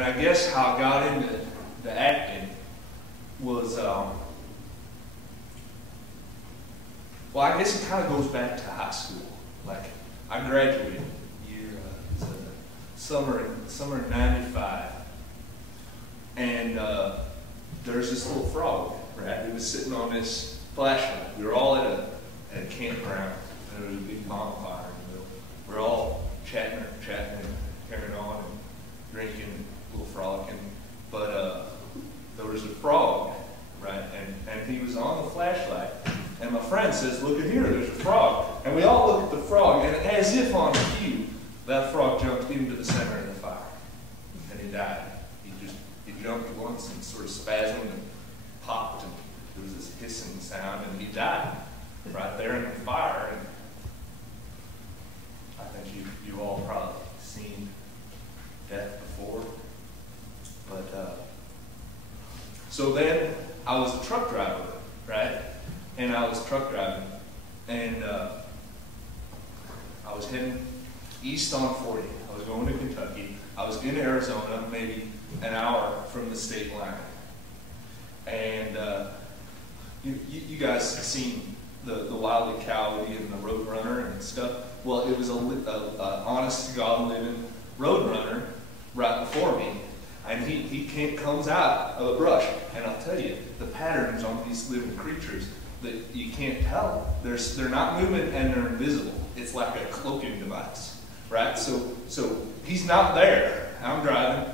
And I guess how I got into the acting was, well, I guess it kind of goes back to high school. Like, I graduated summer in '95, and there's this little frog, right? It was sitting on this flashlight. We were all at a campground, and there was a big bonfire in the middle. We were all chatting and carrying on and drinking, a little frolicking. But there was a frog, right? And he was on the flashlight. And my friend says, "Look at here, there's a frog." And we all look at the frog, and as if on cue, that frog jumped into the center of the fire. And he died. He jumped once and sort of spasmed and popped, and there was this hissing sound, and he died right there in the fire. And I think you all probably seen death before. But so then I was a truck driver, right? And I was truck driving, and I was heading east on 40. I was going to Kentucky. I was in Arizona, maybe an hour from the state line. And you guys have seen the Wile E. Coyote and the Roadrunner and stuff. Well, it was a honest to God living Roadrunner right before me. And he comes out of the brush. And I'll tell you, the patterns on these living creatures that you can't tell. They're not moving and they're invisible. It's like a cloaking device, right? So he's not there. I'm driving,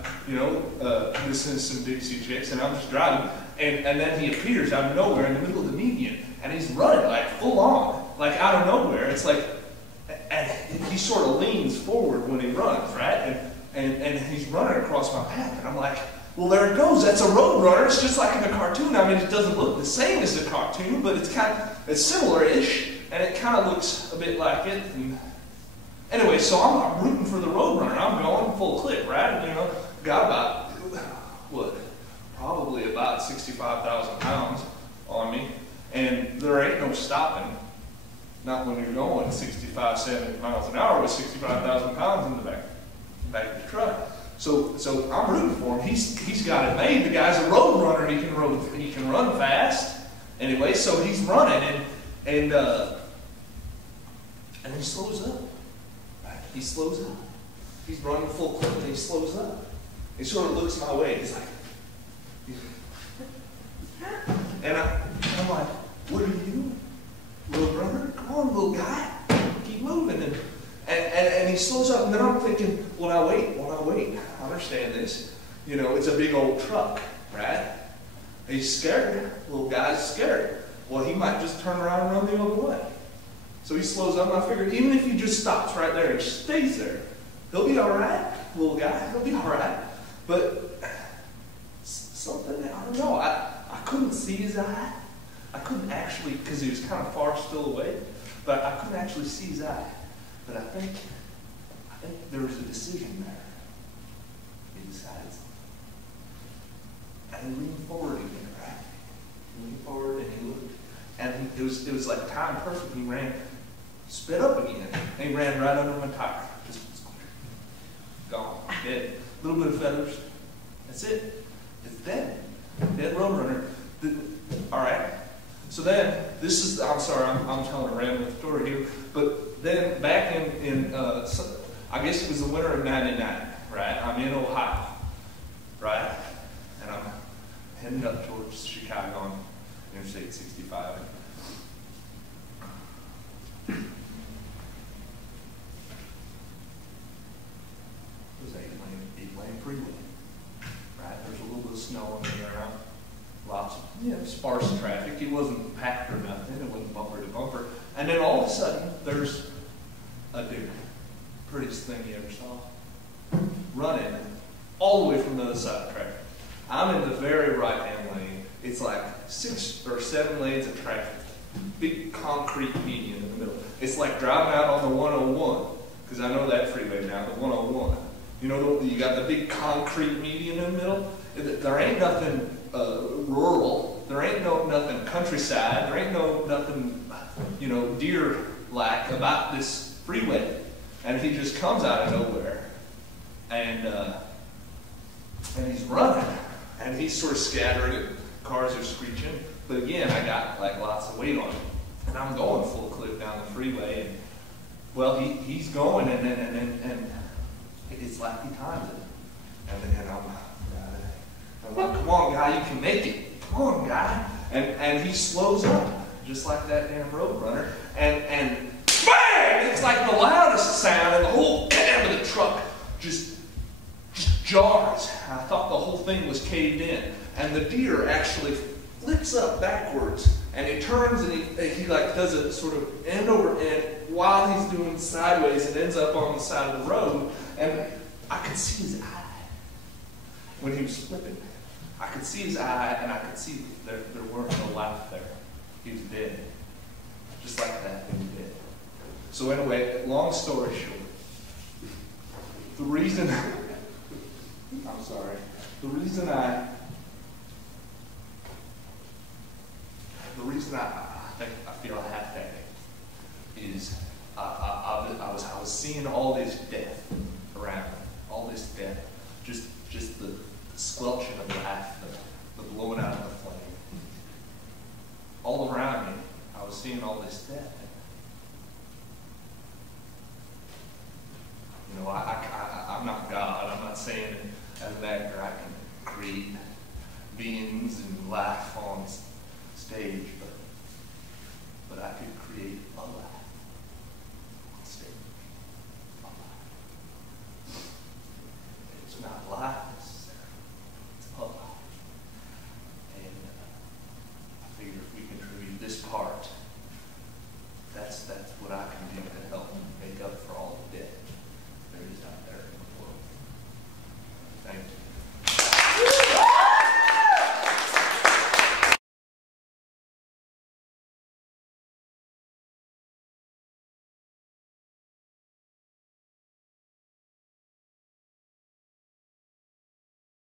listening to some Dixie Chicks, and I'm just driving, and then he appears out of nowhere in the middle of the median, and he's running like full on, like out of nowhere. It's like, and he sort of leans forward when he runs, right? And he's running across my path, and I'm like, well, there it goes. That's a Roadrunner. It's just like in a cartoon. I mean, it doesn't look the same as the cartoon, but it's similar-ish, and it kind of looks a bit like it. And anyway, so I'm rooting for the Roadrunner. I'm going full clip, right? Got about, probably about 65,000 pounds on me, and there ain't no stopping. Not when you're going 65, 70 miles an hour with 65,000 pounds in the back of the truck. So I'm rooting for him. He's got it made. The guy's a Roadrunner. He can run fast. Anyway, so he's running, and he slows up. Right? He slows up. He's running full clip, and he slows up. He sort of looks my way. He's like, and I'm like, what are you doing, Roadrunner? Come on, little guy, keep moving. And he slows up, and then I'm thinking, well, now wait, I understand this. It's a big old truck, right? He's scared. Little guy's scared. Well, he might just turn around and run the other way. So he slows up, and I figured even if he just stops right there and stays there, he'll be all right, little guy. He'll be all right. But something, I don't know, I couldn't see his eye. I couldn't actually, because he was kind of far still away, but I couldn't actually see his eye. But I think there was a decision there. He decided something. And he leaned forward again, right? He leaned forward and he looked. And it was like time perfect. He sped up again. And he ran right under my tire. Just gone. Dead. A little bit of feathers. That's it. It's dead. Dead Roadrunner. All right. So then, I'm sorry, I'm telling a random story here, but then back in I guess it was the winter of '99, right? I'm in Ohio, right? And I'm heading up towards Chicago on Interstate 65. It was eight-lane freeway, right? There's a little bit of snow in the around. Lots of sparse traffic. It wasn't packed or nothing. It wasn't bumper to bumper. And then all of a sudden, there's a deer. Prettiest thing you ever saw. Running all the way from the other side of traffic. I'm in the very right-hand lane. It's like 6 or 7 lanes of traffic. Big concrete median in the middle. It's like driving out on the 101, because I know that freeway now, the 101. You got the big concrete median in the middle. There ain't nothing rural. There ain't nothing countryside. There ain't nothing, deer-like about this freeway. And he just comes out of nowhere. And and he's running, and he's sort of scattering it. Cars are screeching, but again, I got like lots of weight on him, and I'm going full clip down the freeway, and well, he's going, and it's like he times it, and I'm like, come on, guy, you can make it, come on, guy, and he slows up, just like that damn road runner, and bang! It's like the loudest sound, and the whole cab of the truck just jars. I thought the whole thing was caved in. And the deer actually flips up backwards, and he turns and he like does a sort of end over end while he's doing sideways and ends up on the side of the road. And I could see his eye when he was flipping. I could see his eye, and I could see there weren't no life there. He was dead. Just like that, he was dead. So anyway, long story short, the reason I think I feel half that is I was seeing all this death around me, all this death, just the squelching of life, the blowing out of the flame. All around me, I was seeing all this death. You know, I'm not God. I'm not saying as an actor I can create beings and life on stage, but I could create a life on stage. A life. It's not life necessarily. It's a life. And I figure if we contribute this part